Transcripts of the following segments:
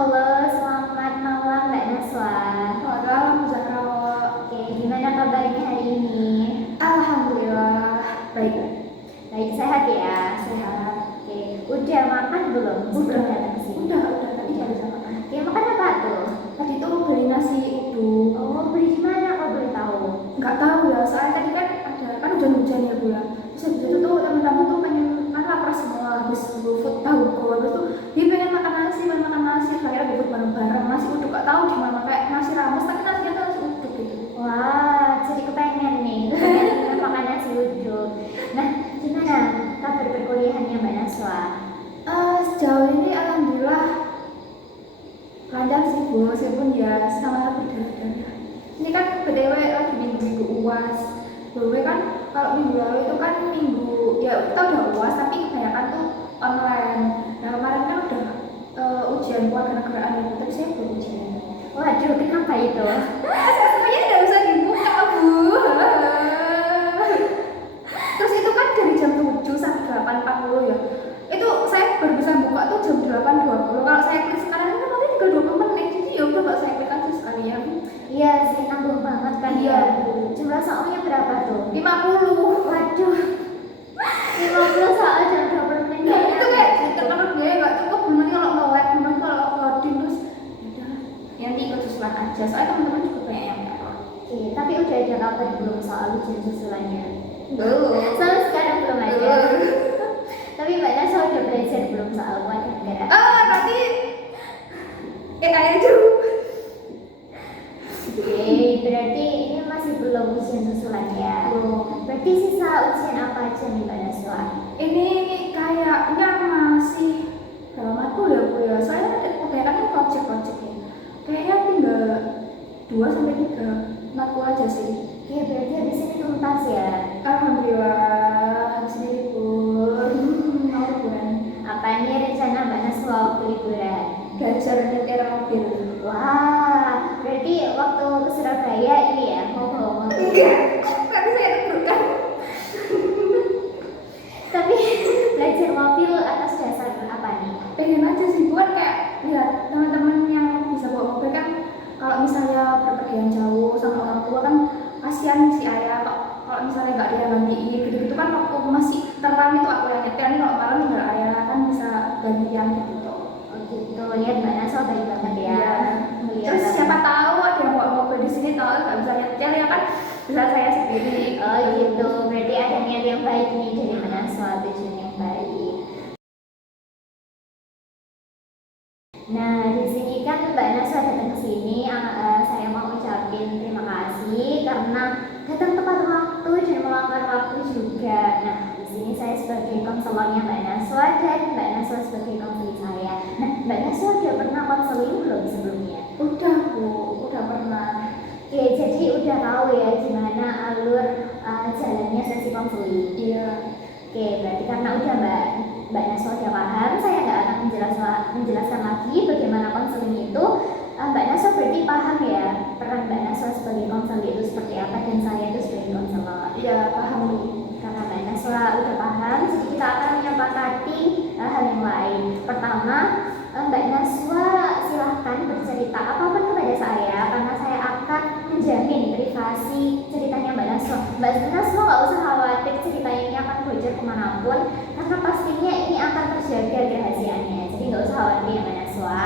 Halo, selamat malam Mbak Naswa. Selamat malam, Zahra. Oke, gimana kabarnya hari ini? Alhamdulillah, baik. Baik, sehat ya? Sehat. Oke, udah makan belum? Sebelum datang ke sini? Udah. Tadi baru makan. Oke, makan apa tuh? Tadi tuh beli nasi uduk. Oh, beli di mana kalau boleh tahu? Nggak tahu ya, soalnya tadi kan hujan-hujan ya Bu ya. Terus habis itu tuh temen-temen tuh pengen kan lapar semua habis GoFood tahu habis tuh dia pengen makan nasi. Akhirnya GoFood bareng-bareng nasi uduk. Gak tahu gimana kayak nasi rames tapi nasinya tuh nasi uduk gitu. Wah, jadi kepengen nih. Kepengen makan nasi uduk. Nah, gimana kabar perkuliahannya Mbak Naswa? Sejauh ini alhamdulillah lancar sih Bu, meskipun ya sama berdarah-darah. Ini kan BTW lagi minggu UAS. BTW kan kalau minggu lalu itu kan minggu ya kita udah UAS tapi kebanyakan tuh online. Nah kemarin kan udah ujian kewarganegaraan itu, tapi saya belum ujian. Waduh, kenapa itu? Semuanya tidak bisa dibuka Bu. Terus itu kan dari jam 7 sampai 8.40 ya. Itu saya baru bisa buka tuh jam 8.20. Kalau saya klik sekarang kan nanti tinggal 20 menit. Jadi ya udah saya klik aja sekalian. Iya sih, nanggung banget kan Iya, ya. Bu. Jumlah soalnya berapa tuh? 50. Waduh, 50 soal jam 20 menit. Ya itu kayak terkenal dia nggak cukup. Belum nanti kalau nge-lag, belum nanti kalau loading terus udah nanti ikut susulan aja. Soalnya teman-teman juga banyak yang nggak load. Oke, tapi udah ada kabar belum soal ujian susulannya? Belum. Sampai sekarang belum ada. Tapi Mbak Nasa udah belajar belum soal kewarganegaraan? Nanti aja dulu. Oke, berarti ini masih belum ujian susulan ya? Belum. Berarti sisa ujian apa aja nih Mbak Naswa? Ini kayaknya masih berapa matkul ya Bu ya? Soalnya ada kebanyakan kan project ya. Kayaknya tinggal 2 sampai 3 matkul aja sih. Oke, berarti habis ini tuntas ya? Alhamdulillah habis ini libur. Mau liburan. Apa nih rencana Mbak Naswa waktu liburan? Belajar nyetir mobil. Wah, berarti waktu ke Surabaya ini ya mau bawa mobil? Enggak, tapi saya tegukan. Tapi belajar mobil atas dasar apa nih? Pengen aja sih buat kayak lihat teman-teman yang bisa bawa mobil kan. Kalau misalnya berpergian jauh sama orang tua kan kasihan si ayah. Kalau misalnya nggak ada yang gantiin gitu-gitu kan waktu masih terang itu aku yang nyetir. Nih kalau malam tinggal ayah kan bisa gantian gitu. Oh gitu, lihat Mbak Naswa baik banget ya. Iya. Mulia Terus banget. siapa tahu ada yang bawa mobil di sini tahu nggak bisa nyetir ya kan bisa saya sendiri. Oh gitu, berarti ada niat yang baik nih dari Mbak Naswa, tujuan yang baik. Nah, di sini kan Mbak Naswa datang ke sini, saya mau ucapin terima kasih karena datang tepat waktu dan meluangkan waktu juga. Nah, di sini saya sebagai konselornya Mbak Naswa dan Mbak Naswa sebagai konseling saya. Nah, Mbak Naswa udah pernah konseling belum sebelumnya? Udah Bu, udah pernah. Oke, jadi udah tahu ya gimana alur jalannya sesi konseling. Iya. Oke, berarti karena udah Mbak Naswa udah paham, saya nggak akan menjelaskan lagi bagaimana konseling itu. Mbak Naswa berarti paham ya peran Mbak Naswa sebagai konselor itu seperti apa dan saya itu sebagai konselor. Iya, paham Bu. Karena Mbak Naswa udah paham, jadi kita akan menyepakati hal yang lain. Pertama, Mbak Naswa silahkan bercerita apapun kepada saya karena saya akan menjamin privasi ceritanya Mbak Naswa. Mbak Naswa nggak usah khawatir ceritanya ini akan bocor kemanapun karena pastinya ini akan terjaga kerahasiaannya. Jadi nggak usah khawatir ya Mbak Naswa.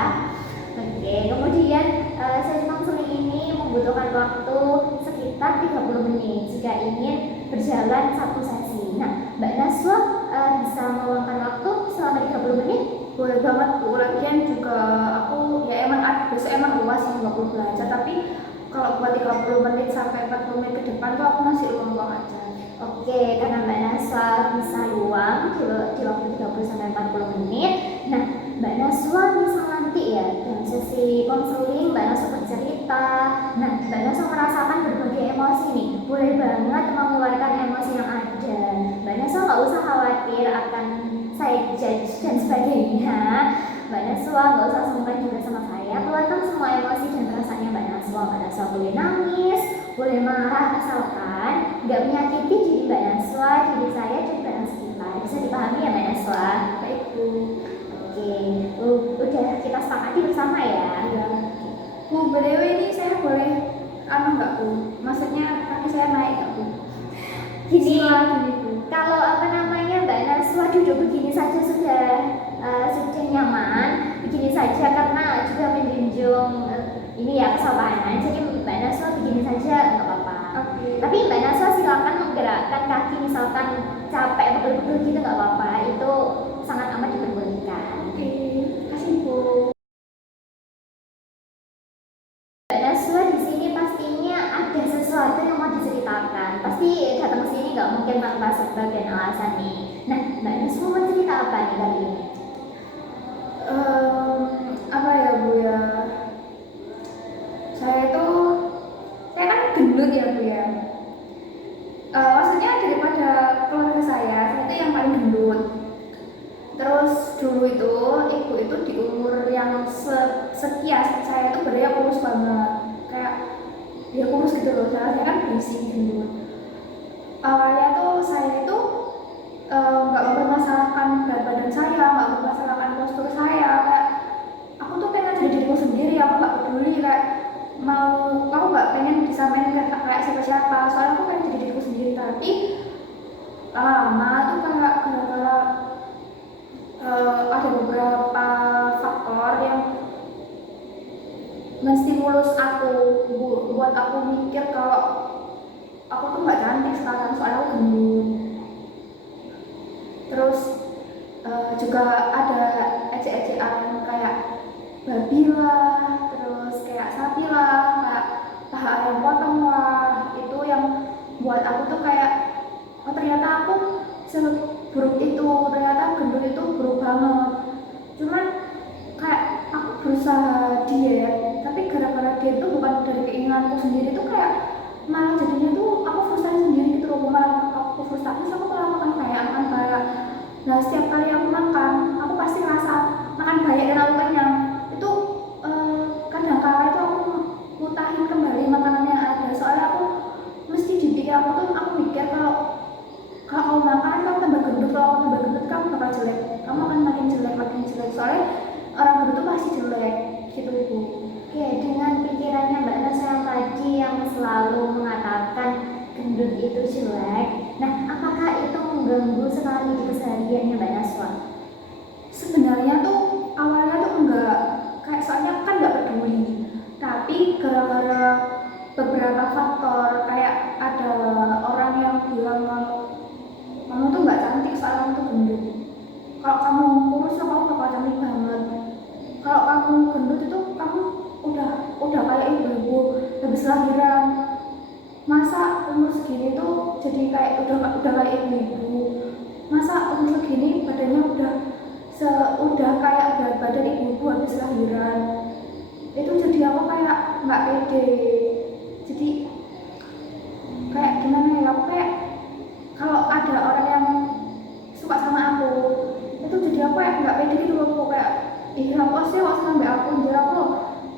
Oke, kemudian sesi konseling ini membutuhkan waktu sekitar 30 menit jika ingin berjalan satu sesi. Nah, Mbak Naswa bisa meluangkan waktu selama 30 menit? Boleh banget Bu, lagian juga aku ya emang besok emang UAS yang 20 belajar tapi kalau buat 30 menit sampai 40 menit ke depan tuh aku masih luang aja. Oke, karena Mbak Naswa bisa luang di waktu 30 sampai 40 menit. Nah, Mbak Naswa bisa nanti ya dalam sesi konseling Mbak Naswa bercerita. Nah, Mbak Naswa merasakan berbagai emosi nih. Boleh banget mengeluarkan emosi yang ada. Mbak Naswa nggak usah khawatir akan saya judge dan sebagainya. Mbak Naswa nggak usah sungkan juga sama saya. Keluarkan semua emosi dan perasaannya Mbak Naswa. Mbak Naswa boleh nangis, boleh marah, asalkan nggak menyakiti diri Mbak Naswa, diri saya dan barang sekitar. Bisa dipahami ya Mbak Naswa? Baik Bu. Oke, udah kita kita sepakati bersama ya. Iya. Bu, BTW ini saya boleh nggak Bu? Maksudnya kaki saya naik nggak Bu? Gini, Gini Bu. kalau Mbak Naswa duduk begini saja sudah nyaman, begini saja karena juga menjunjung ini ya kesopanan. Jadi Mbak Naswa begini saja nggak apa-apa. Oke. Tapi Mbak Naswa silakan menggerakkan kaki, misalkan capek pegel-pegel gitu nggak apa-apa. Itu sangat amat diperbolehkan. Oke, kasih Bu. Mbak Naswa di sini pastinya ada sesuatu yang mau diceritakan. Pasti datang ke sini nggak mungkin tanpa sebab dan alasan nih. Nah, Mbak Naswa mau cerita apa nih kali ini? Apa ya Bu ya? Saya kan gendut ya Bu ya. Maksudnya daripada keluarga saya itu yang paling gendut. Terus dulu itu ibu itu di umur yang sekian saya itu berarti kurus banget, kayak dia kurus gitu loh. Saya kan berisi gendut. Awalnya tuh saya itu nggak mempermasalahkan berat badan saya, nggak mempermasalahkan postur saya, kayak aku tuh pengen jadi diriku sendiri, aku nggak peduli kayak aku nggak pengen disamain kayak siapa-siapa, soalnya aku pengen jadi diriku sendiri. Tapi lama-lama tuh kayak gara-gara ada beberapa faktor yang menstimulus aku buat aku mikir kalau aku tuh nggak cantik sekarang, soalnya aku gendut. Terus juga ada ejek-ejekan kayak babi lah, terus kayak sapi lah, kayak paha ayam potong lah. Itu yang buat aku tuh kayak, oh ternyata aku seburuk itu, ternyata gendut itu buruk banget. Cuman kayak aku berusaha diet, tapi gara-gara diet tuh bukan dari keinginanku sendiri, tuh kayak malah jadinya tuh aku frustasi sendiri gitu loh. Malah aku frustasi, aku malah makan banyak. Nah setiap kali aku makan, aku pasti ngerasa makan banyak dan aku kenyang. Itu kadang kala itu aku mutahin kembali makanan yang ada, soalnya aku mesti dipikir aku mikir kalau kamu makan kamu tambah gendut, kalau kamu tambah gendut kamu bakal jelek, kamu akan makin jelek. Soalnya orang gendut tuh pasti jelek gitu Bu. Oke, dengan pikirannya Mbak Naswa yang tadi yang selalu mengatakan gendut itu jelek, nah apakah itu mengganggu sekali di kesehariannya Mbak Naswa? Sebenarnya tuh awalnya tuh enggak, kayak soalnya kan nggak peduli. Tapi gara-gara beberapa faktor, kayak ada orang yang bilang kalau kamu tuh nggak cantik soalnya kamu tuh gendut. Kalau kamu kurus kamu bakal cantik banget. Kalau kamu gendut itu kamu udah kayak ibu-ibu habis lahiran. Masa umur segini tuh jadi kayak udah kayak ibu-ibu. Masa umur segini badannya udah kayak berat badan ibu-ibu habis lahiran. Itu jadi aku kayak nggak pede. Jadi kayak gimana ya, aku kayak kalau ada orang yang suka sama aku itu jadi aku kayak nggak pede gitu loh. Kayak apa sih kok sampai aku jadi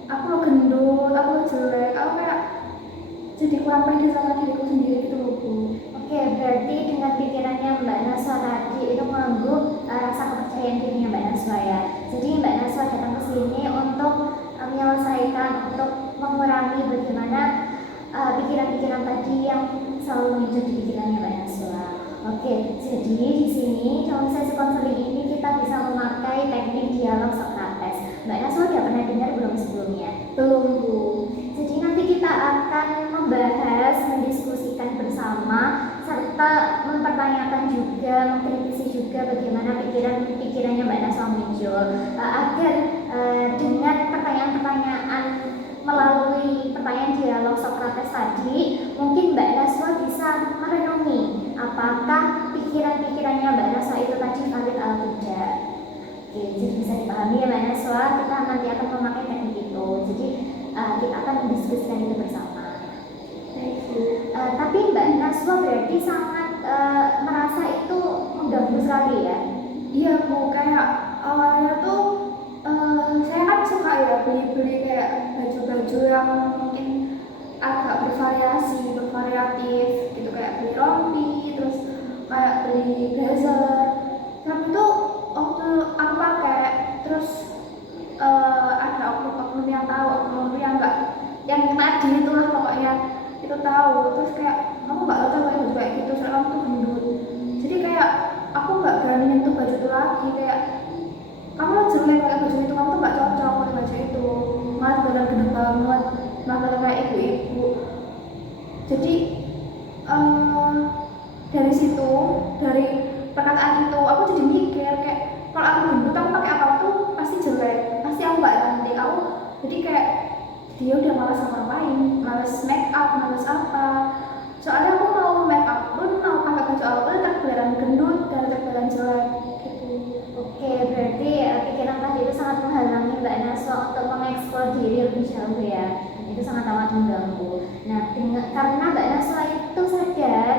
aku gendut, aku jelek, aku kayak jadi kurang pede sama diriku sendiri gitu loh Bu. Oke, berarti dengan pikirannya Mbak Naswa tadi itu mengganggu rasa kepercayaan dirinya Mbak Naswa ya. Jadi Mbak Naswa datang ke sini untuk menyelesaikan, untuk mengurangi bagaimana pikiran-pikiran tadi yang selalu muncul di pikirannya Mbak Naswa. Oke, jadi di sini dalam sesi konseling ini kita bisa memakai teknik dialog Socrates. Mbak Naswa udah pernah dengar belum sebelumnya? Belum Bu. Jadi nanti kita akan membahas, mendiskusikan bersama, serta mempertanyakan juga, mengkritisi juga bagaimana pikirannya Mbak Naswa muncul, agar dengan pertanyaan-pertanyaan melalui pertanyaan dialog Socrates tadi, mungkin Mbak Naswa bisa merenungi apakah pikiran-pikirannya Mbak Naswa itu tadi valid atau tidak. Oke, jadi bisa dipahami ya Mbak Naswa, kita nanti akan memakai teknik itu. Jadi kita akan mendiskusikan itu bersama. Tapi Mbak Naswa berarti sangat merasa itu mengganggu sekali ya? Iya Bu, kayak awalnya tuh saya kan suka ya beli kayak baju-baju yang mungkin agak bervariatif gitu, kayak beli rompi, terus kayak beli blazer. Tapi tuh waktu aku pakai terus itu tahu, terus kayak kamu nggak cocok pakai baju kayak gitu soalnya kamu tuh gendut. Jadi kayak aku nggak berani nyentuh baju itu lagi, kayak kamu lo jelek pakai baju itu, kamu tuh nggak cocok pakai baju itu, malah benar gendut banget, malah kayak ibu-ibu. Jadi eh, dari situ, dari perkataan itu aku jadi mikir kayak kalau aku gendut aku pakai apa tuh pasti jelek, pasti aku nggak cantik. Aku jadi kayak dia udah malas ngapain, malas make up, malas apa. Soalnya aku mau make up pun, mau pakai baju apa pun tetap kelihatan gendut dan tetap kelihatan jelek gitu. Oke, berarti pikiran tadi itu sangat menghalangi Mbak Naswa untuk mengeksplor diri lebih jauh ya. Dan itu sangat amat mengganggu. Nah, karena Mbak Naswa itu sadar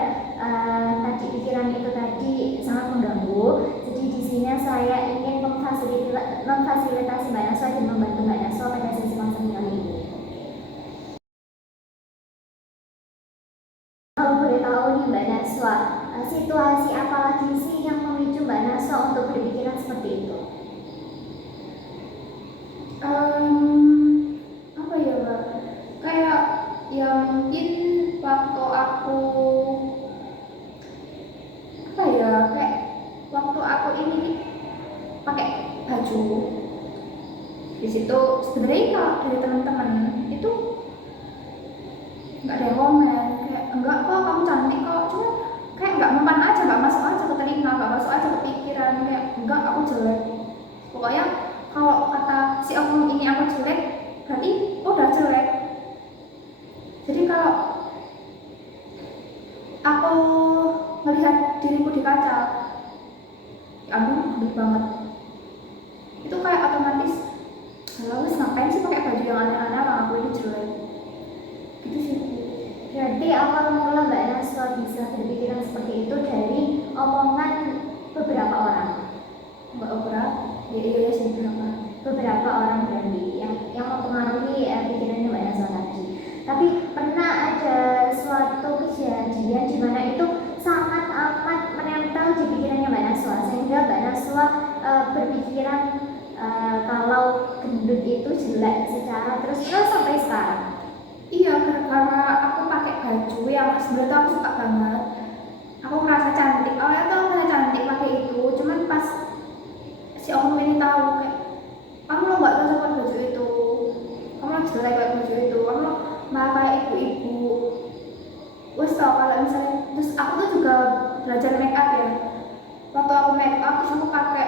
tadi pikiran itu tadi sangat mengganggu, jadi di sini saya ingin memfasilitasi Mbak Naswa dan membantu Mbak Naswa pada sesi konseling kali ini. Kalau boleh tahu nih Mbak Naswa, situasi apa lagi sih yang memicu Mbak Naswa untuk berpikiran seperti itu? Apa ya Mbak? Kayak ya mungkin waktu aku apa ya, kayak waktu aku ini pakai baju di situ, sebenarnya kalau dari teman-teman itu nggak ada yang komen kayak enggak kok kamu cantik kok, cuma kayak nggak mempan aja, nggak masuk aja ke telinga, nggak masuk aja ke pikiran, kayak enggak aku jelek. Pokoknya kalau kata si oknum ini aku jelek, berarti udah jelek. Jadi kalau aku melihat diriku di kaca, ya ampun gendut banget, itu kayak otomatis lalu ngapain sih pakai baju yang aneh-aneh, orang aku ini jelek gitu sih. Berarti awal mula Mbak Naswa bisa berpikiran seperti itu dari omongan beberapa orang. Beberapa ya sih Beberapa orang berarti yang mempengaruhi pikirannya Mbak Naswa tadi. Tapi pernah ada suatu kejadian di mana itu sangat amat menempel di pikirannya Mbak Naswa sehingga Mbak Naswa berpikiran kalau gendut itu jelek secara terus sampai sekarang. Iya, karena aku pakai baju yang sebenarnya aku suka banget, aku ngerasa cantik. Awalnya tuh aku ngerasa cantik pakai itu, cuman pas si oknum ini tahu kayak kamu lo nggak cocok pakai baju itu, kamu lo jelek pakai baju itu, kamu lo malah kayak ibu-ibu. Wes tau kalau misalnya, terus aku tuh juga belajar make up ya. Waktu aku make up terus aku pakai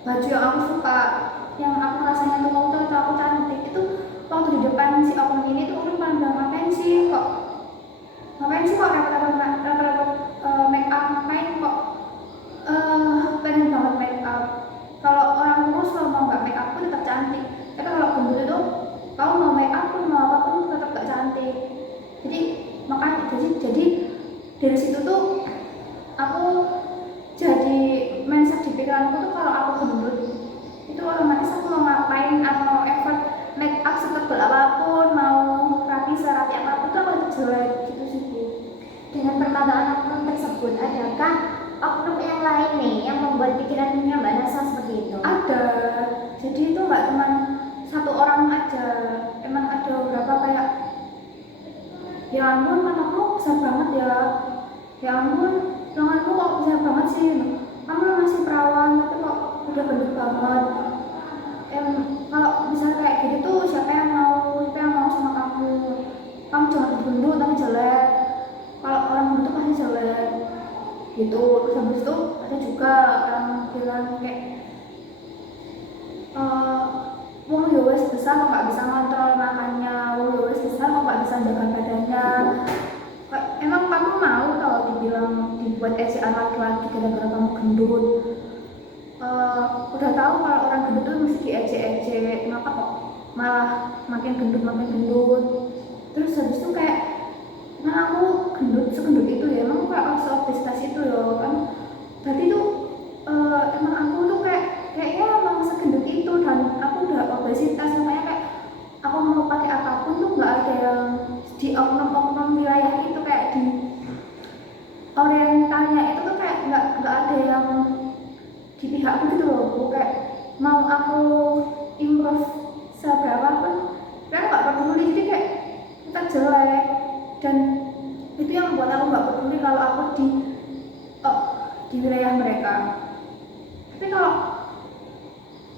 baju yang aku suka, yang aku rasanya tuh aku cantik itu. Waktu di depan si oknum ini tuh orang pandang ngapain sih kok repot-repot make up, ngapain kok pengen banget make up. Kalau orang kurus kalau mau nggak make up pun tetap cantik, tapi kalau gendut itu kamu mau make up pun mau apapun tetap gak cantik. Jadi makanya jadi dari situ tuh aku jadi mindset di pikiranku tuh kalau aku gendut itu otomatis aku mau ngapain, aku mau effort make up setebal apapun, mau rapi serapi apapun tuh aku tetap jelek gitu sih Bu. Dengan perkataan oknum tersebut, adakah oknum yang lain nih yang membuat pikirannya Mbak Naswa seperti itu? Ada, jadi itu nggak cuma satu orang aja, emang ada beberapa kayak ya ampun matamu besar banget ya ampun lenganmu kok besar banget sih, kamu masih perawan tapi kok udah gendut banget. Kalau misalnya kayak gitu tuh siapa yang mau sama kamu jangan gendut tapi jelek, kalau orang gendut pasti jelek gitu. Terus habis itu ada juga orang bilang kayak wong yo wis besar kok nggak bisa ngontrol makannya, wong yo wis besar kok nggak bisa jaga badannya. Emang kamu mau tau dibilang dibuat ejekan laki-laki gara-gara kamu gendut? Udah tahu kalau orang gendut tuh mesti diejek-ejek, maka kok malah makin gendut. Terus habis itu kayak nah aku gendut segendut itu ya, emang kayak obesitas itu ya kan. Berarti tuh emang aku tuh kayaknya emang segendut itu, dan aku udah obesitas, makanya kayak aku mau pakai apapun tuh nggak ada yang di oknum-oknum wilayah itu, kayak di orientalnya itu tuh kayak nggak ada yang di pihakku gitu loh. Kayak mau aku improve seberapa pun kayak nggak peduli, jadi kayak tetap jelek, dan itu yang membuat aku nggak peduli kalau aku di wilayah mereka. Tapi kalau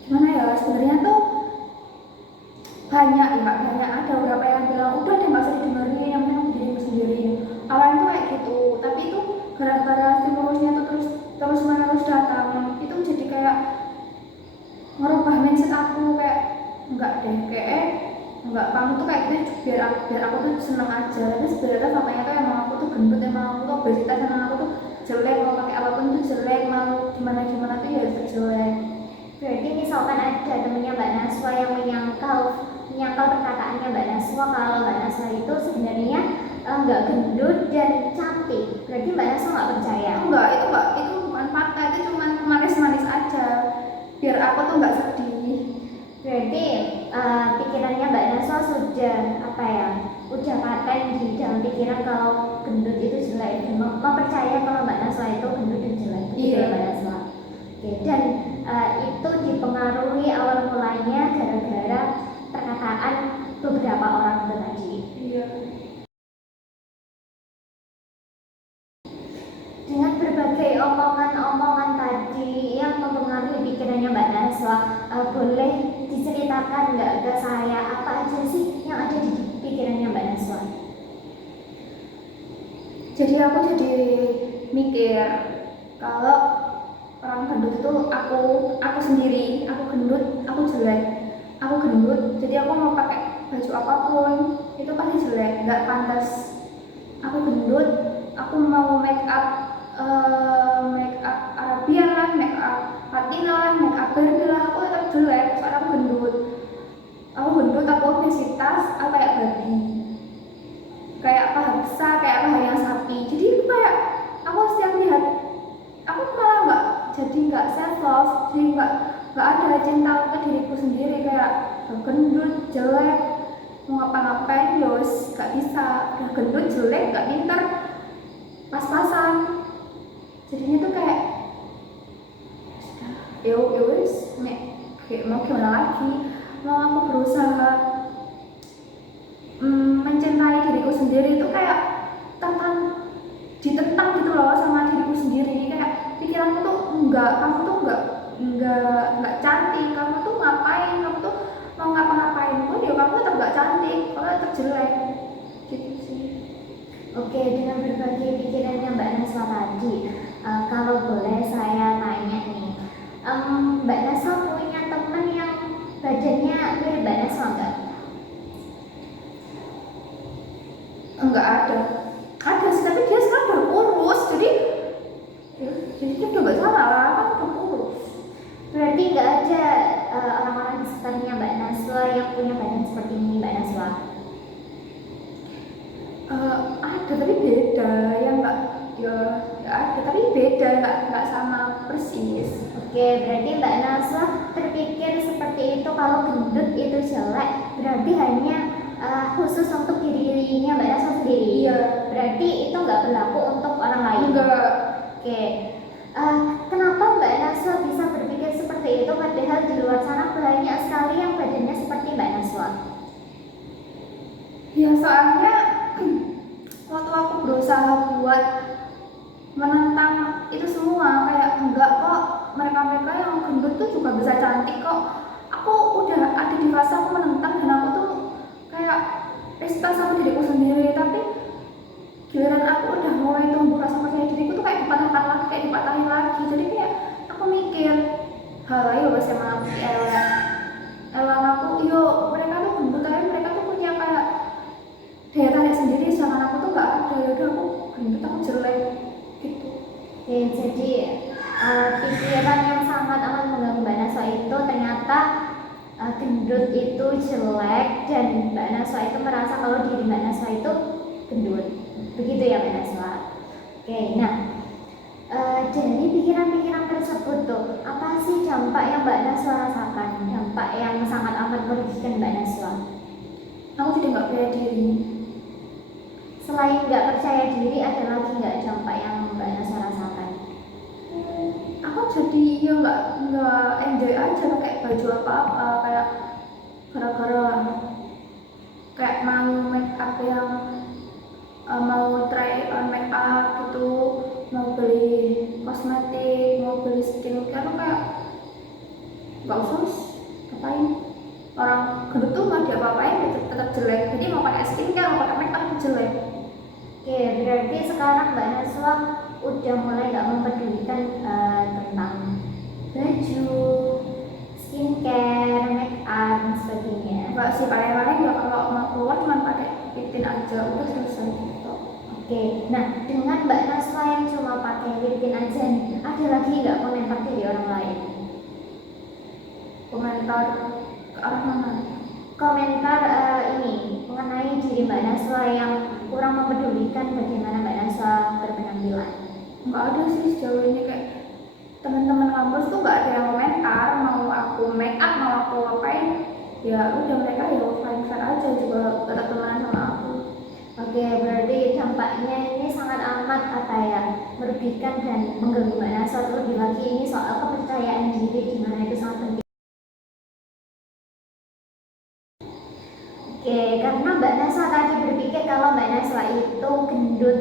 gimana ya, sebenarnya tuh banyak ada beberapa yang bilang udah deh nggak usah didengerin, yang penting dirimu sendiri. Awalnya tuh kayak gitu, tapi itu gara-gara stimulusnya tuh terus menerus datang, itu jadi kayak merubah mindset aku, kayak enggak deh, kayak enggak, kamu tuh kayak gitu biar aku tuh seneng aja. Tapi sebenarnya faktanya tuh emang aku tuh gendut, emang aku tuh obesitas, emang aku tuh jelek, mau pakai apapun tuh jelek, mau gimana tuh ya jelek. Berarti misalkan ada temennya Mbak Naswa yang menyangkal perkataannya Mbak Naswa kalau Mbak Naswa itu sebenarnya nggak gendut dan cantik, berarti Mbak Naswa nggak percaya? Enggak, itu bukan fakta, itu cuma manis-manis aja biar aku tuh nggak sedih. Berarti pikirannya Mbak Naswa sudah udah paten di dalam pikiran kalau gendut itu jelek, dan mempercaya kalau Mbak Naswa itu gendut dan jelek. Iya, Mbak Naswa. Oke, dan itu dipengaruhi awal mulanya gara-gara perkataan beberapa orang itu tadi. Iya. Dengan berbagai omongan-omongan tadi yang mempengaruhi pikirannya Mbak Naswa, boleh diceritakan nggak ke saya apa aja sih yang ada di pikirannya Mbak Naswa? Jadi aku jadi mikir kalau orang gendut itu aku sendiri, aku gendut, aku jelek, aku gendut, jadi aku mau pakai baju apapun itu pasti jelek, nggak pantas. Aku gendut, aku mau make up Arabian lah, make up Latina lah, make up Barbie lah, aku tetap jelek soalnya aku gendut, aku obesitas, aku kayak babi, kayak pahaksa, kayak paha yang sapi. Jadi aku setiap lihat, aku malah nggak self love, jadi nggak ada cinta ke diriku sendiri, kayak gendut, jelek, mau ngapa-ngapain yos nggak bisa, udah gendut, jelek, nggak pinter, pas-pasan. Jadinya tuh kayak ya wes, mau gimana lagi, mau aku berusaha mencintai diriku sendiri itu kayak ditentang gitu loh sama diriku sendiri. Kayak pikiranku tuh kamu tuh enggak cantik, kamu tuh ngapain, kamu tuh mau ngapa-ngapain pun ya kamu tetap nggak cantik, kamu tetap jelek gitu sih. Oke, dengan berbagai pikirannya Mbak Naswa tadi, kalau boleh saya tanya nih, Mbak Naswa punya teman yang badannya mirip Mbak Naswa nggak? Enggak ada sih, tapi dia sekarang udah kurus, jadi dia udah nggak salah lah, kan udah kurus. Berarti nggak ada orang-orang di sekitarnya Mbak Naswa yang punya badan seperti ini Mbak Naswa? Ada tapi beda, yang nggak ada tapi beda, nggak sama persis. Oke, berarti Mbak Naswa berpikir seperti itu, kalau gendut itu jelek, berarti hanya khusus untuk dirinya Mbak Naswa sendiri. Iya. Berarti itu nggak berlaku untuk orang lain. Enggak. Oke, kenapa Mbak Naswa bisa berpikir seperti itu padahal di luar sana banyak sekali yang badannya seperti Mbak Naswa? Ya soalnya waktu aku berusaha buat menentang itu semua, kayak enggak kok, mereka yang gendut tuh juga bisa cantik kok. Aku udah ada di fase aku menentang, dan aku tuh kayak respect sama diriku sendiri, tapi giliran aku udah mulai tumbuh rasa percaya diriku tuh kayak dipatahin lagi. Jadi kayak aku mikir, hal ayo sama aku elang aku, mereka tuh gendut tapi mereka tuh punya kayak daya tarik sendiri, sedangkan aku tuh nggak ada. Ya udah, aku gendut, aku jelek gitu. Oke, jadi pikiran yang sangat amat mengganggu Mbak Naswa itu ternyata gendut itu jelek, dan Mbak Naswa itu merasa kalau diri Mbak Naswa itu gendut. Begitu ya Mbak Naswa? Oke, nah dari pikiran-pikiran tersebut tuh, apa sih dampak yang Mbak Naswa rasakan? Dampak yang sangat amat merugikan Mbak Naswa? Aku jadi nggak percaya diri. Selain nggak percaya diri, ada lagi nggak dampak yang Mbak Naswa rasakan? Aku jadi nggak enjoy aja pakai baju apa-apa, kayak gara-gara kayak mau make up yang mau try on make up gitu, mau beli kosmetik, mau beli skincare kayak nggak usah, ngapain, orang gendut tuh mau diapa-apain gitu, tetap jelek. Jadi mau pakai skincare, mau pakai make up jelek. Oke, berarti sekarang Mbak Naswa udah mulai nggak mempedulikan tentang baju, skincare, make up dan sebagainya. Enggak sih, paling-paling ya kalau mau keluar cuma pakai lip tint aja udah selesai gitu. Oke, nah dengan Mbak Naswa yang cuma pakai lip tint aja nih, ada lagi nggak komentar dari orang lain? Komentar ke arah mana? Komentar ini mengenai diri Mbak Naswa yang kurang mempedulikan bagaimana Mbak Naswa berpenampilan. Nggak ada sih sejauh ini, kayak teman-teman kampus tuh nggak ada yang komentar mau aku make up, mau aku apain, ya udah mereka ya fine-fine aja, juga tetap temenan sama aku. Oke, berarti dampaknya ini sangat amat apa ya, merugikan dan mengganggu Mbak Naswa. Terlebih lagi ini soal kepercayaan diri, di mana itu sangat penting. Oke, karena Mbak Naswa tadi berpikir kalau Mbak Naswa itu gendut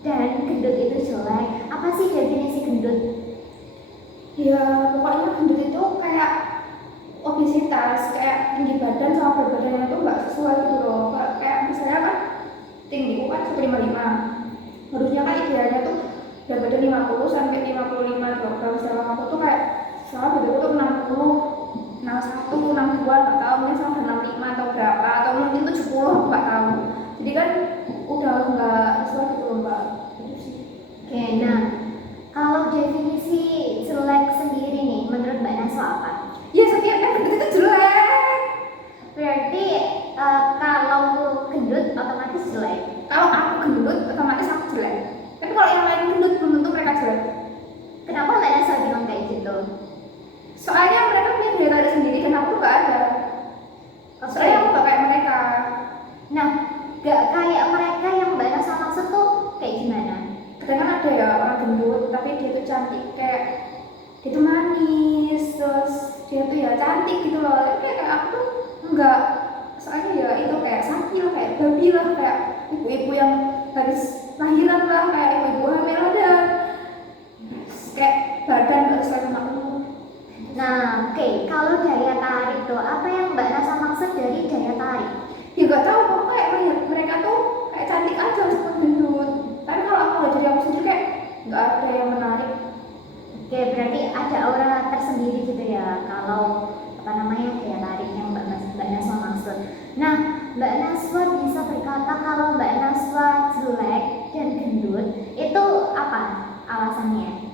dan gendut itu jelek. Apa sih definisi gendut? Ya pokoknya gendut itu kayak obesitas, kayak tinggi badan sama berat badannya itu nggak sesuai gitu loh. Kayak misalnya kan tinggiku kan 155, harusnya kan idealnya tuh berat badan 50 sampai 55 kg. Sedangkan aku tuh kayak sama badanku tuh 60, 61, 62, nggak tahu, mungkin sama 65 atau berapa, atau mungkin 70, aku nggak tahu. Jadi kan udah nggak sesuai gitu loh Mbak. Itu sih. Oke, nah kalau definisi jelek sendiri nih, menurut Mbak Naswa apa? Ya setiap yang gendut itu jelek. Berarti kalau gendut otomatis jelek. Kalau aku gendut otomatis aku jelek. Tapi kalau yang lain gendut belum tentu mereka jelek. Kenapa Mbak Naswa bilang kayak gitu? Soalnya mereka punya daya tarik sendiri dan aku tuh gak ada. Soalnya aku gak kayak mereka. Nah, gak kayak mereka yang Mbak Naswa maksud tuh kayak gimana? Kadang kan ada ya orang gendut tapi dia tuh cantik, kayak dia tuh manis, terus dia tuh ya cantik gitu loh. Tapi kayak aku tuh enggak. Soalnya ya itu kayak sakit lah, kayak babi lah, kayak ibu-ibu yang habis lahiran lah, kayak ibu-ibu hamil ada. Kayak badan gak sesuai sama aku. Nah, oke, kalau daya tarik tuh, apa yang Mbak Naswa maksud dari daya tarik? Ya gak tahu, kok kayak mereka tuh kayak cantik aja meskipun gendut. Tapi kalau aku lihat dari aku sendiri kayak nggak ada yang menarik. Oke, berarti ada aura tersendiri gitu ya, kalau apa namanya daya tarik yang Mbak Naswa maksud. Nah, Mbak Naswa bisa berkata kalau Mbak Naswa jelek dan gendut, itu apa alasannya?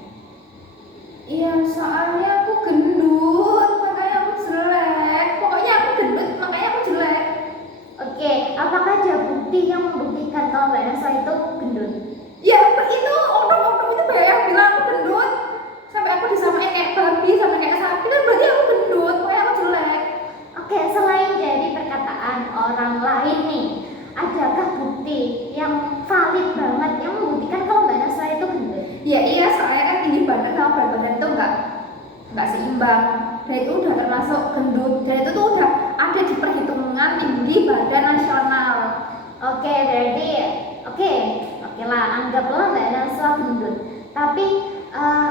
Iya, soalnya aku gendut, makanya aku jelek. Pokoknya aku gendut, makanya aku jelek. Oke, apakah ada bukti yang membuktikan kalau Mbak Naswa itu gendut? Ya, itu oknum-oknum itu banyak yang bilang aku gendut. Sampai aku disamain kayak babi, sampai kayak sapi, kan berarti aku gendut, makanya aku jelek. Oke, selain dari perkataan orang lain nih, adakah bukti yang valid banget yang membuktikan kalau Mbak Naswa itu gendut? Ya iya, soalnya kan tinggi badan sama berat badan itu nggak seimbang. Dan itu udah termasuk gendut. Dan itu tuh udah ada di perhitungan tinggi badan nasional. Oke, berarti oke lah, anggaplah Mbak Naswa gendut. Tapi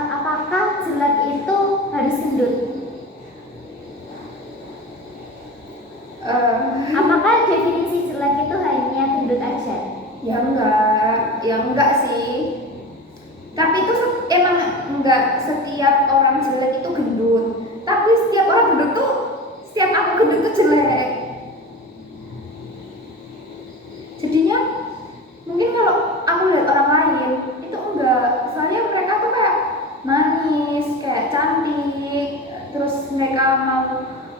apakah jelek itu harus gendut? Apakah definisi jelek itu hanya gendut aja? Ya enggak sih. Tapi itu emang enggak setiap orang jelek itu gendut. Tapi setiap orang gendut tuh, setiap aku gendut tuh jelek. Jadinya mungkin kalau aku lihat orang lain itu enggak, soalnya mereka tuh kayak manis, kayak cantik, terus mereka mau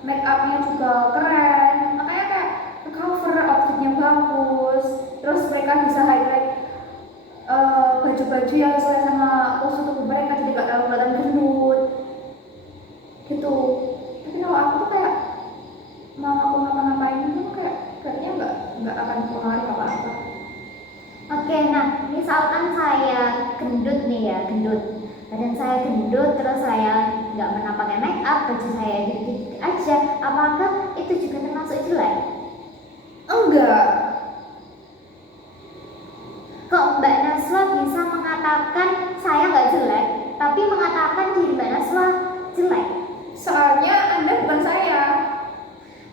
make upnya juga keren, makanya kayak ke cover outfitnya bagus, terus mereka bisa highlight baju-baju yang sesuai sama postur tubuh mereka, jadi gak terlalu kelihatan gendut gitu. Tapi kalau aku tuh kayak mau aku ngapa-ngapain itu kayak kayaknya nggak akan pengaruh apa-apa. Oke, nah misalkan saya gendut nih ya, gendut. Badan saya gendut, terus saya nggak pernah pakai make up, baju saya gitu-gitu aja. Apakah itu juga termasuk jelek? Enggak. Kok Mbak Naswa bisa mengatakan saya nggak jelek, tapi mengatakan diri Mbak Naswa jelek? Soalnya Anda bukan saya.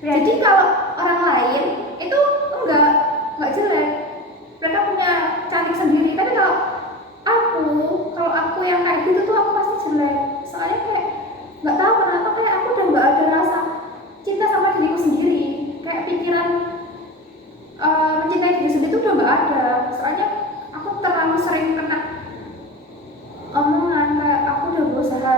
Jadi kalau orang lain itu enggak jelek. Mereka punya cantik sendiri. Tapi kalau aku yang kayak gitu tuh aku pasti jelek. Soalnya kayak nggak tahu kenapa kayak aku udah nggak ada rasa cinta sama diriku sendiri. Kayak pikiran mencintai diri sendiri itu udah nggak ada. Soalnya aku terlalu sering kena omongan kayak aku udah berusaha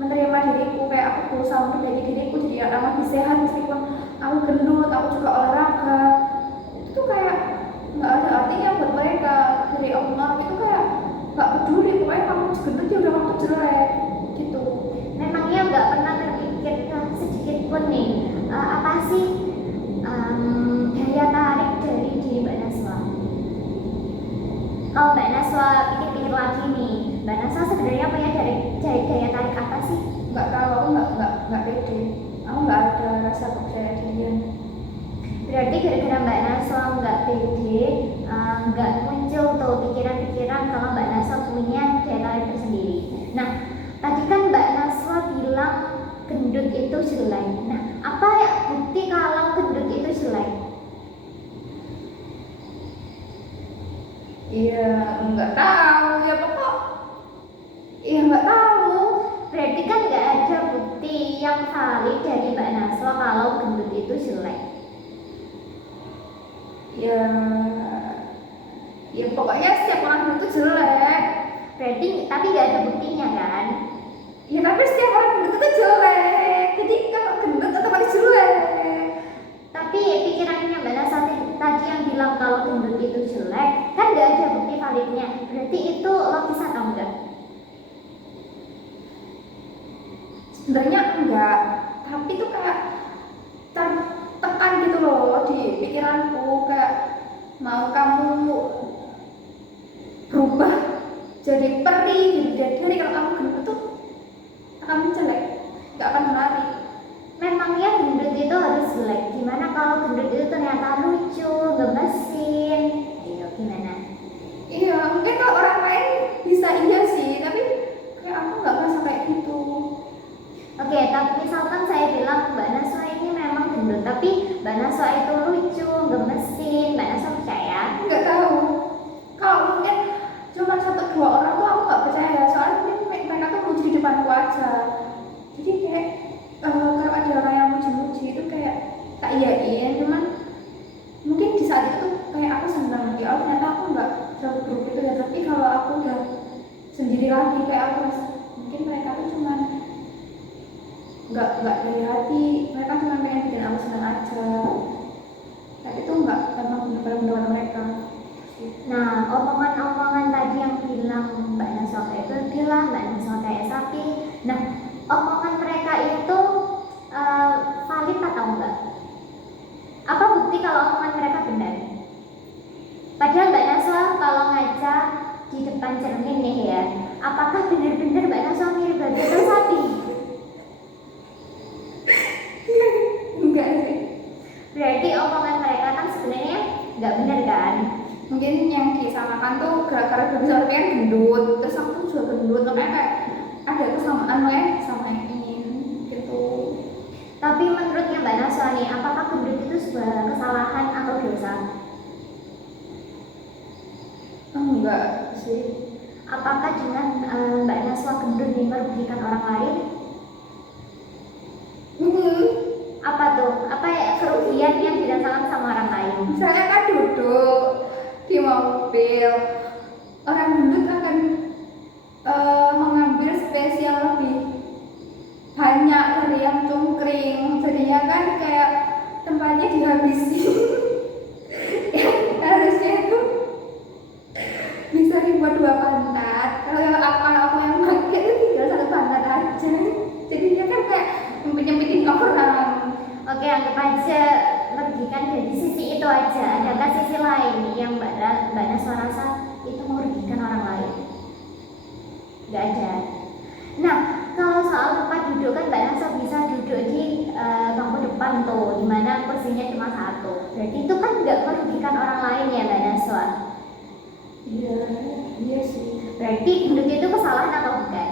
menerima diriku, kayak aku berusaha menjadi diriku jadi anak lebih sehat meskipun aku gendut, aku juga olahraga. Itu tuh kayak nggak ada artinya buat mereka. Dari omongan itu kayak nggak peduli, pokoknya kamu gendut ya udah kamu jelek gitu. Memangnya nggak pernah terpikir sedikit pun nih apa sih daya tarik dari diri Mbak Naswa? Kalau Mbak Naswa pikir-pikir lagi nih, Mbak Naswa sebenarnya punya daya tarik apa sih? Nggak tahu, aku nggak pede. Aku nggak ada rasa percaya dirian. Berarti gara-gara Mbak Naswa nggak pede, nggak muncul tuh pikiran-pikiran kalau Mbak Naswa punya daya tarik tersendiri. Nah, tadi kan Mbak Naswa bilang gendut itu jelek. Nah, apa ya bukti kalau gendut itu jelek? Iya, nggak tahu ya pokok. Iya nggak tahu. Berarti kan nggak ada bukti yang valid dari Mbak Naswa kalau gendut itu jelek. Ya pokoknya setiap orang itu jelek. Berarti tapi nggak ada buktinya kan? Ya tapi setiap orang gendut itu jelek. Jadi kalau gendut otomatis jelek. Tapi pikirannya Mbak Naswa tadi yang bilang kalau gendut itu jelek, kan nggak ada bukti validnya. Berarti itu logis atau enggak? Sebenarnya enggak, tapi tuh kayak tertekan gitu loh di pikiranku, kayak mau kamu berubah jadi peri, jadi dari kalau kamu gendut tuh akan jelek, nggak akan menarik. Memangnya gendut itu harus jelek? Gimana kalau gendut itu ternyata lucu, gemesin? Iya, gimana? Iya, mungkin kalau orang lain bisa iya sih, tapi kayak aku nggak merasa kayak gitu. Oke, tapi misalkan saya bilang Mbak Naswa ini memang gendut, tapi Mbak Naswa itu lucu, gemesin, Mbak Naswa percaya? Nggak tahu. Kalau mungkin cuma 1-2 orang tuh aku nggak percaya, soalnya mungkin mereka tuh lucu di depanku aja. Jadi kayak kalau ada orang yang muji-muji itu kayak tak iyain, cuman mungkin di saat itu tuh kayak aku senang, ya ternyata aku nggak terlalu buruk itu ya. Tapi kalau aku udah sendiri lagi kayak aku mungkin mereka tuh cuman nggak dari hati, mereka cuma pengen bikin aku senang aja. Tapi itu nggak memang benar-benar mereka. Nah, omongan-omongan tadi yang bilang Mbak Naswa kayak bergilah, Mbak Naswa kayak sapi. Nah, omongan mereka itu valid atau enggak? Apa bukti kalau omongan mereka benar? Padahal Mbak Naswa kalau ngaca di depan cermin nih ya, apakah benar-benar Mbak Naswa mirip babi atau sapi? Enggak sih. Berarti omongan mereka kan sebenarnya nggak benar kan? Mungkin yang disamakan tuh gara-gara bisa kan gendut, terus aku juga gendut, makanya kayak ada kesamaan sama yang ini gitu. Tapi menurutnya Mbak Naswa nih, apakah gendut itu sebuah kesalahan atau dosa? Enggak sih. Apakah dengan Mbak Naswa gendut ini merugikan orang lain? Apa tuh? Apa ya kerugian yang dirasakan sama orang lain? Misalnya kan duduk di mobil, orang gendut akan mengambil space yang lebih banyak dari yang cungkring, jadinya kan kayak tempatnya dihabisi. Harusnya itu bisa dibuat 2 pantat. Kalau aku yang pakai itu tinggal 1 pantat aja, jadinya kan kayak nyempitin orang. Oke, anggap aja merugikan dari sisi itu aja. Adakah sisi lain yang Mbak Naswa rasa itu merugikan orang lain? Gak ada. Nah, kalau soal tempat duduk kan Mbak Naswa bisa duduk di bangku depan tuh, dimana kursinya cuma 1. Berarti itu kan nggak merugikan orang lain ya Mbak Naswa. Iya, iya sih. Berarti gendut itu kesalahan atau bukan?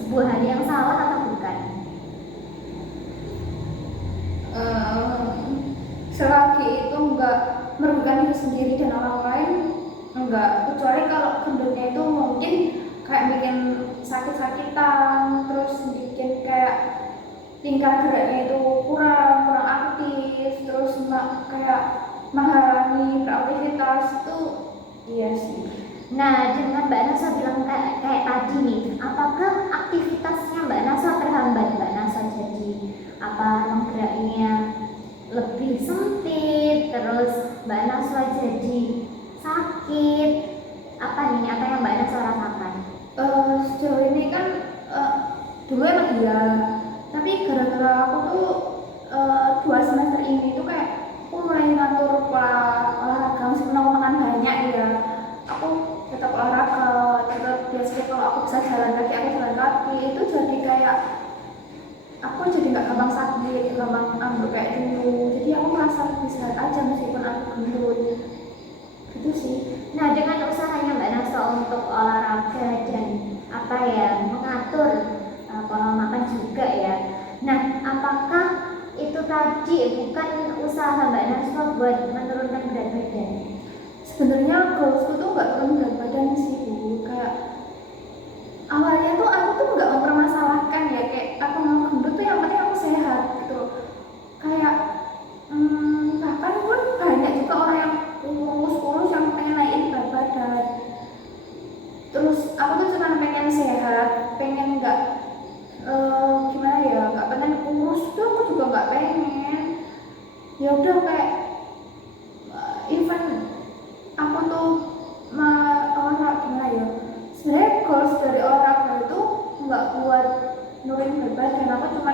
Sebuah hal yang salah atau bukan? Selagi itu nggak merugikan diri sendiri dan orang lain, enggak. Kecuali kalau gendutnya itu mungkin kayak bikin sakit-sakitan, terus bikin kayak tingkah geraknya itu kurang kurang aktif, terus kayak menghalangi beraktivitas itu, iya sih. Nah, dengan Mbak Naswa bilang kayak tadi nih, apakah aktivitasnya Mbak Naswa terhambat? Mbak Naswa jadi apa geraknya lebih sempit, terus Mbak Naswa jadi sakit, apa nih, apa yang Mbak Naswa rasakan? Sejauh ini kan dulu emang iya, tapi gara-gara aku tuh 2 semester ini tuh kayak aku mulai ngatur pola olahraga, meskipun aku makan banyak ya, aku tetap olahraga, tetap biasanya kalau aku bisa jalan kaki, aku jalan kaki, itu jadi kayak aku jadi nggak gampang sakit, gampang ambil kayak dulu, jadi aku merasa lebih sehat aja meskipun aku gendut, gitu sih. Nah, dengan usahanya Mbak Naswa untuk olahraga dan apa ya, mengatur pola makan juga ya. Nah, apakah itu tadi bukan usaha Mbak Naswa buat menurunkan berat badan? Sebenarnya goalsku tuh nggak turun berat badan sih Bu, kayak awalnya tuh aku tuh nggak mempermasalahkan ya, kayak aku mau gendut tuh yang penting aku sehat gitu, kayak bahkan pun banyak juga orang yang kurus-kurus yang pengen naikin berat badan. Terus aku tuh cuma pengen sehat, pengen nggak gimana ya, nggak pengen kurus tuh, aku juga nggak pengen. Ya udah kayak even aku tuh olahraga gimana ya, sebenarnya goals dari olahraga itu nggak buat nurunin berat badan, aku cuma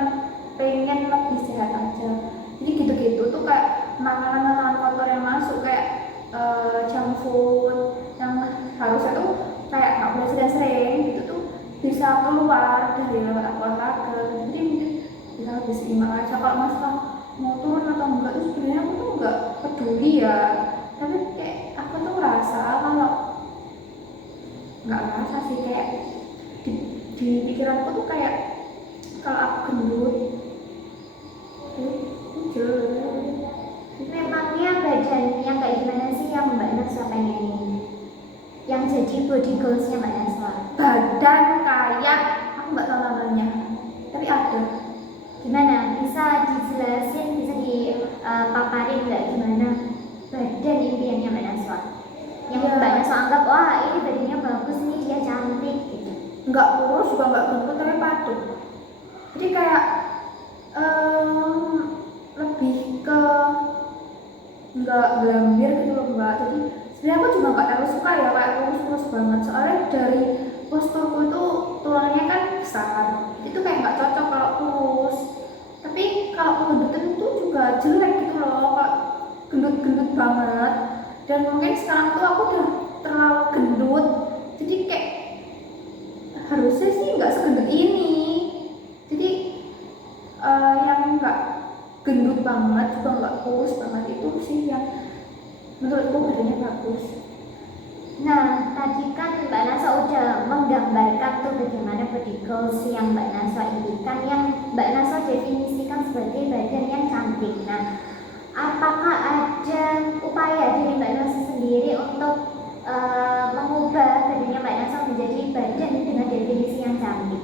pengen lebih sehat aja. Jadi gitu-gitu tuh kayak makanan-makanan kotor yang masuk kayak junk food yang harusnya tuh kayak nggak boleh sering-sering gitu tuh bisa keluar dari lewat aku olahraga. Jadi mungkin bisa lebih seimbang aja. Kalau masalah mau turun atau enggak tuh sebenarnya aku tuh nggak peduli ya, tapi kayak aku tuh ngerasa kalau nggak ngerasa sih, kayak di pikiranku tuh kayak kalau aku gendut Memangnya badan yang kayak gimana sih yang Mbak Naswa pengenin? Yang jadi body goalsnya Mbak Naswa? badan kayak aku nggak tahu namanya, tapi ada. Gimana? Bisa dijelasin, bisa dipaparin nggak gimana badan impiannya Mbak Naswa? Yang Ya. Mbak Naswa anggap, wah ini badannya bagus nih, dia cantik gitu. Nggak kurus juga nggak gendut, tapi padat. Jadi kayak lebih ke nggak gelambir gitu loh Mbak. Jadi sebenarnya aku juga nggak terlalu suka ya kayak kurus-kurus banget, soalnya dari posturku itu tulangnya kan besar, itu kayak nggak cocok kalau kurus. Tapi kalau kegendutan itu juga jelek gitu loh, kalau gendut-gendut banget. Dan mungkin sekarang tuh aku udah terlalu gendut, jadi kayak harusnya sih nggak segendut ini. Jadi yang nggak gendut banget juga nggak kurus banget itu sih yang menurutku badannya bagus. Nah, tadi kan Mbak Naswa udah menggambarkan tuh bagaimana body goals yang Mbak Naswa inginkan, yang Mbak Naswa definisikan sebagai badan yang cantik. Nah, apakah ada upaya dari Mbak Naswa sendiri untuk mengubah badannya Mbak Naswa menjadi badan dengan definisi yang cantik?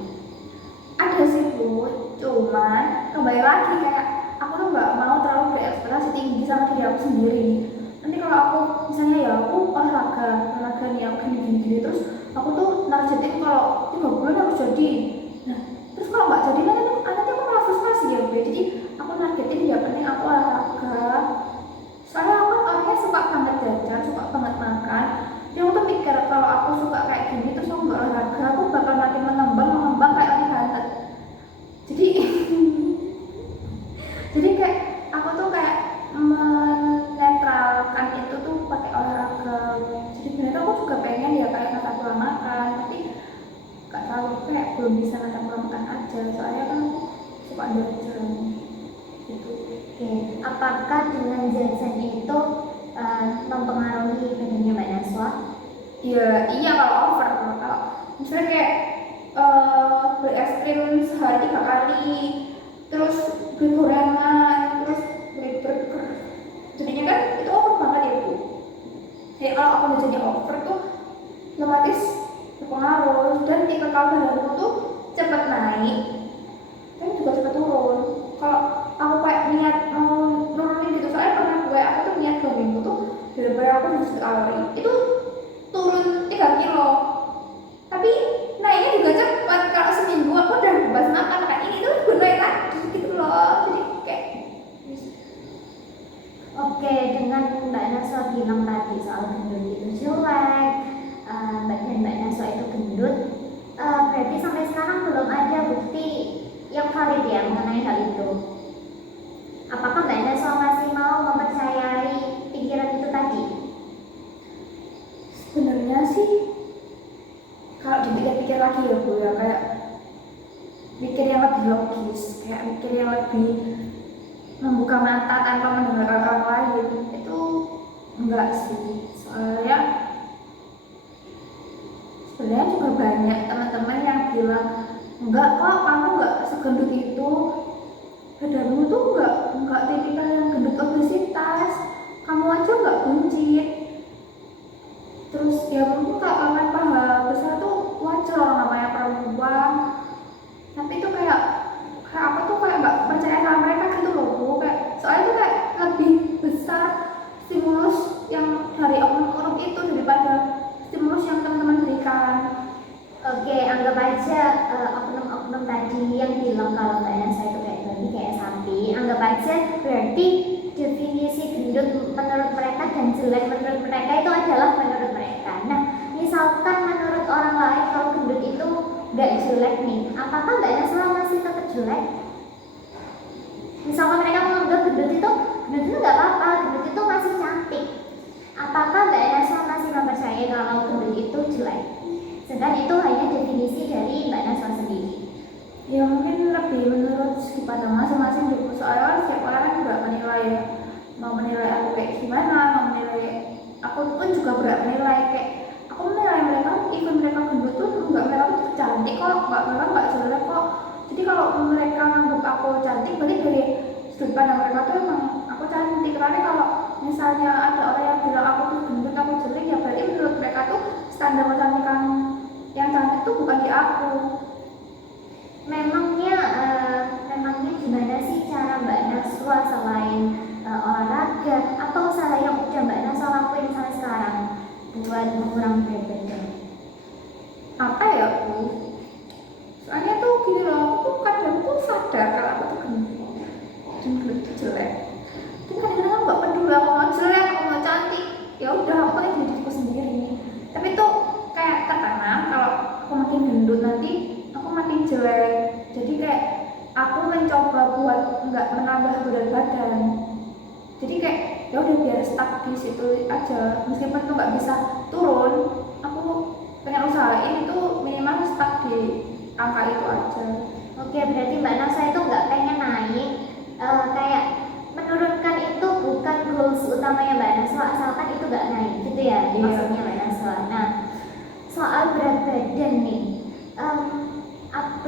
Ada sih Bu, cuman kembali lagi kayak aku tuh nggak mau terlalu berekspektasi tinggi sama diri aku sendiri. Nanti kalau aku misalnya ya aku olahraga nih aku gini terus aku tuh nargetin kalau 3 bulan harus jadi. Nah terus kalau nggak jadi nanti aku malah frustrasi ya Bu. Jadi aku nargetin ya penting aku olahraga. Soalnya aku kan orangnya suka banget jajan, suka banget makan. Jadi aku tuh mikir kalau aku suka kayak gini terus aku nggak olahraga, aku bakal makin mengembang kayak lagi banget. Jadi jadi kayak aku tuh kayak menetralkan itu tuh pakai olahraga. Jadi sebenarnya aku juga pengen ya kayak nata pola makan, tapi gak tahu kayak belum bisa nata pola makan aja, soalnya kan aku suka jajan gitu. Oke, apakah dengan zat-zat itu mempengaruhi badannya Mbak Naswa? Ya iya kalau over, kalau misalnya kayak beli es krim sehari 3 kali, terus beli gorengan, terus beli burger, jadinya kan itu over banget ya Bu. Jadi kalau aku jadinya over tuh otomatis berpengaruh, dan tingkat badanku tuh cepat naik dan juga cepat turun. Kalau aku kayak niat mau nurunin gitu, soalnya pernah gue aku tuh niat 2 minggu tuh bener-bener aku defisit kalori itu turun 3 kilo, tapi naiknya juga cepat. Kalau seminggu aku udah bebas makan, kayak ini tuh gue naik lagi gitu loh, jadi kayak Oke, dengan Mbak Naswa bilang tadi soal gendut itu jelek, badan Mbak Naswa itu gendut, berarti sampai sekarang belum ada bukti yang valid ya mengenai hal itu. Apakah Mbak Naswa masih mau mempercayai pikiran itu tadi? sebenarnya sih kalau dipikir-pikir lagi ya Bu ya, kayak mikir yang lebih logis, kayak mikir yang lebih membuka mata tanpa mendengar orang lain, itu enggak sih. Soalnya sebenarnya juga banyak teman-teman yang bilang enggak kok, kamu enggak segendut itu, badanmu tuh enggak tipikal yang gendut obesitas, kamu aja enggak buncit. Terus ya mungkin kalau paman paha besar tuh wajar, orang namanya perempuan, tapi itu kayak aku tuh kayak nggak percaya sama mereka gitu loh Bu. Kayak soalnya tuh kayak lebih besar stimulus yang dari oknum-oknum itu daripada stimulus yang teman-teman berikan. Oke, anggap aja oknum-oknum tadi yang bilang kalau Mbak Naswa itu kayak babi, kayak sapi, anggap aja berarti definisi gendut menurut mereka dan jelek menurut mereka itu adalah menurut mereka. Nah, misalkan menurut orang lain kalau gendut itu nggak jelek nih, apakah Mbak Naswa masih tetap jelek? Misalkan mereka menganggap gendut itu nggak apa-apa, gendut itu masih cantik, apakah Mbak Naswa masih mempercayai kalau gendut itu jelek? Sedangkan itu hanya definisi dari Mbak Naswa sendiri. Ya mungkin lebih menurut sudut pandang masing-masing gitu. Soalnya kan setiap orang kan juga menilai ya, mau menilai aku kayak gimana, mau menilai aku pun juga berat menilai. Kayak aku menilai mereka, even mereka gendut tuh enggak, mereka tuh cantik kok, mereka enggak jelek kok. Jadi kalau mereka nganggap aku cantik, berarti dari sudut pandang mereka tuh emang aku cantik. Karena kalau misalnya ada orang yang bilang aku tuh gendut, aku jelek, ya berarti menurut mereka tuh standar kecantikan yang cantik tuh bukan di aku. Memangnya gimana sih cara Mbak Naswa selain olahraga atau usaha yang udah Mbak Naswa lakuin sampai sekarang buat mengurangi berat badan? Apa ya Bu? Soalnya tuh gini loh, aku tuh kadang tuh sadar kalau aku tuh gendut itu jelek. Tapi kadang-kadang aku nggak peduli, aku mau jelek, aku mau cantik, ya udah aku kayak diriku sendiri. Tapi tuh kayak tertanam kalau aku makin gendut nanti aku makin jelek. Jadi kayak aku mencoba buat nggak menambah berat badan. Jadi kayak ya udah biar stuck di situ aja, meskipun tuh nggak bisa turun, aku pengen usahain itu minimal stuck di angka itu aja. Oke, berarti Mbak Naswa itu nggak pengen naik, kayak menurunkan itu bukan goals utamanya Mbak Naswa, asalkan itu nggak naik gitu ya maksudnya Mbak Naswa. Nah, soal berat badan nih,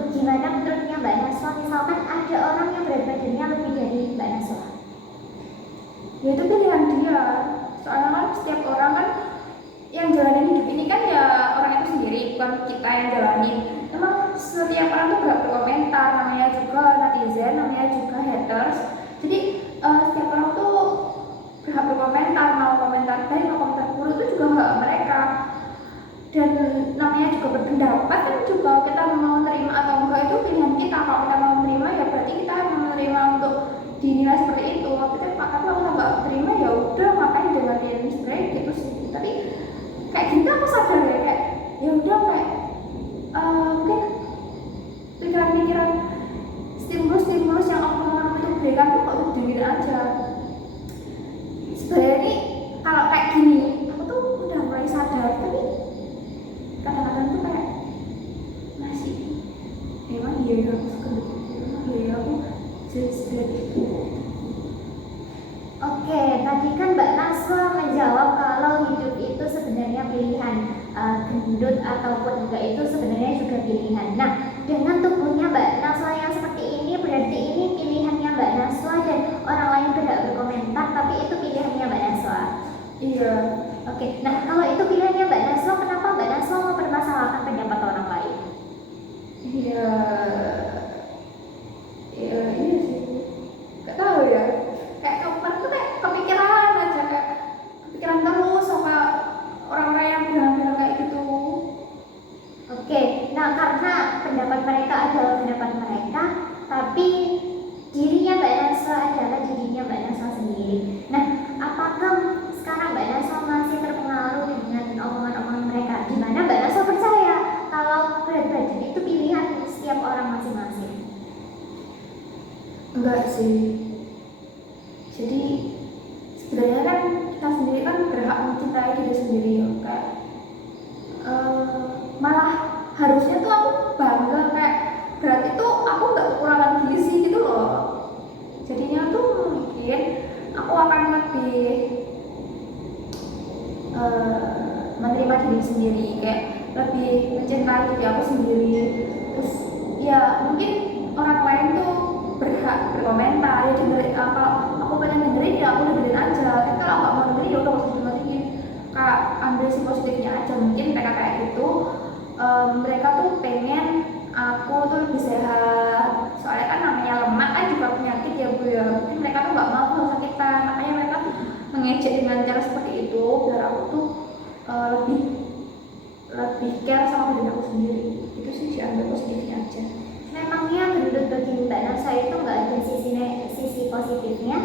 gimana menurutnya Mbak Naswa misalkan ada orang yang berat badannya lebih dari Mbak Naswa? Ya itu pilihan dia. Soalnya kan setiap orang kan yang jalanin hidup ini kan ya orang itu sendiri, bukan kita yang jalanin. Emang setiap orang tuh gak berkomentar, namanya juga netizen, namanya juga haters. Jadi setiap orang tuh berhak berkomentar, mau komentar baik, mau komentar buruk itu juga hak mereka. Dan namanya juga berpendapat kan juga, kita mau terima atau enggak itu pilihan kita. Kalau kita mau menerima ya berarti kita mau menerima untuk dinilai seperti itu. Tapi kalau kita nggak terima ya udah, ngapain dengerin, sebenarnya gitu sih. Tapi kayak gitu aku sadar ya, kayak ya udah kayak mungkin pikiran-pikiran stimulus yang orang itu berikan tuh kok dengerin aja. Sebenarnya ini kalau kayak gini aku tuh udah mulai sadar, tapi kadang-kadang tuh kayak masih emang iya aku suka, emang iya aku jadi hidup itu sebenarnya pilihan, gendut ataupun enggak itu sebenarnya juga pilihan. Nah, dengan tubuhnya Mbak Naswa yang seperti ini, berarti ini pilihannya Mbak Naswa dan orang lain berhak berkomentar, tapi itu pilihannya Mbak Naswa. Iya. Oke, nah kalau itu pilihannya Mbak Naswa, kenapa Mbak Naswa mempermasalahkan pendapat orang lain? Iya. Iya, iya sih. Gak tahu ya. Kayak kemarin tuh kayak kepikiran aja, kayak kepikiran terus sama orang-orang yang bilang-bilang kayak gitu. Oke, nah karena pendapat mereka adalah pendapat mereka, tapi dirinya Mbak Naswa adalah dirinya Mbak Naswa sendiri. Nah, apakah sekarang Mbak Naswa masih terpengaruh dengan omongan-omongan mereka? Di mana Mbak Naswa percaya kalau berat badan itu pilihan setiap orang masing-masing? Enggak sih. Jadi sebenarnya kan kita sendiri kan berhak mencintai diri sendiri ya. Kayak malah harusnya tuh aku bangga, kayak berarti tuh aku nggak kekurangan gizi gitu loh. Jadinya tuh mungkin aku akan lebih menerima diri sendiri, kayak lebih mencintai diri aku sendiri. Terus ya mungkin orang lain tuh berhak berkomentar ya, dengerin. Kalau aku pengen dengerin ya aku dengerin aja, kan kalau nggak mau dengerin ya udah gak usah dengerin, kak ambil si positifnya aja. Mungkin mereka kayak gitu, mereka tuh pengen aku tuh lebih sehat, soalnya kan namanya lemak kan juga penyakit ya Bu ya. Mungkin mereka tuh nggak mau kalau sakitan, makanya mereka tuh mengejek dengan cara seperti itu biar aku tuh lebih care sama diri aku sendiri. Itu sih ambil positifnya aja. Memangnya gendut bagi Mbak Naswa itu nggak ada sisi positifnya?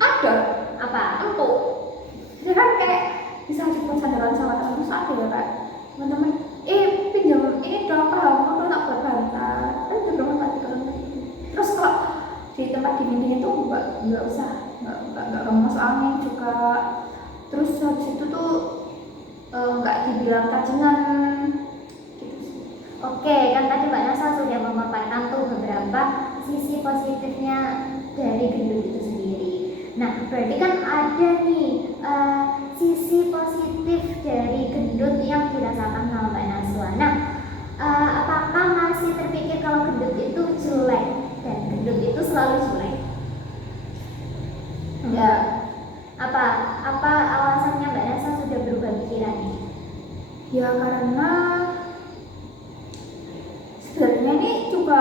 Ada. Apa? Empuk. Jadi kan kayak bisa cepet sadaran sama teman ada ya kak, teman-teman pinjam ini dong kamu nak buat bantal kan juga mati kalau terus kok di tempat dingin itu nggak usah, nggak masuk angin juga. Terus habis itu tuh nggak dibilang kajian gitu sih. Oke, kan tadi Mbak Naswa sudah memaparkan tuh beberapa sisi positifnya dari gendut itu sendiri. Nah, berarti kan ada nih sisi positif dari gendut yang dirasakan sama Mbak Naswa. Nah, apakah masih terpikir kalau gendut itu jelek dan gendut itu selalu jelek? Ya. Apa alasannya Mbak Naswa sudah berubah pikirannya? Ya karena sebenarnya ini juga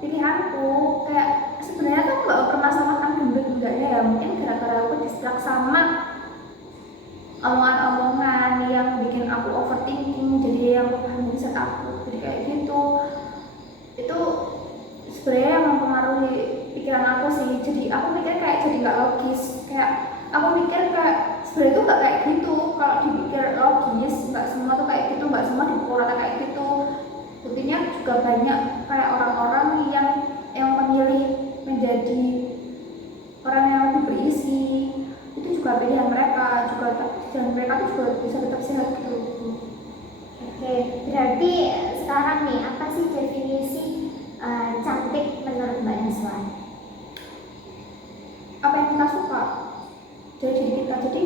pilihanku, kayak sebenarnya tuh nggak permasalahan gendut enggaknya ya, mungkin gara-gara aku distract sama omongan-omongan yang bikin aku overthinking, jadi yang mindset aku jadi kayak gitu. Itu sebenarnya yang mempengaruhi pikiran aku sih. Jadi aku mikir kayak jadi nggak logis, kayak aku mikir kayak sebenarnya tuh nggak kayak gitu. Kalau dipikir logis, nggak semua tuh kayak gitu, nggak semua dipukul rata kayak gitu. Buktinya juga banyak kayak orang-orang yang memilih menjadi orang yang lebih berisi, itu juga pilihan mereka juga, dan mereka tuh juga bisa tetap sehat gitu. Oke, berarti sekarang nih apa sih definisi cantik menurut Mbak Naswa? Apa yang kita suka dari diri kita. Jadi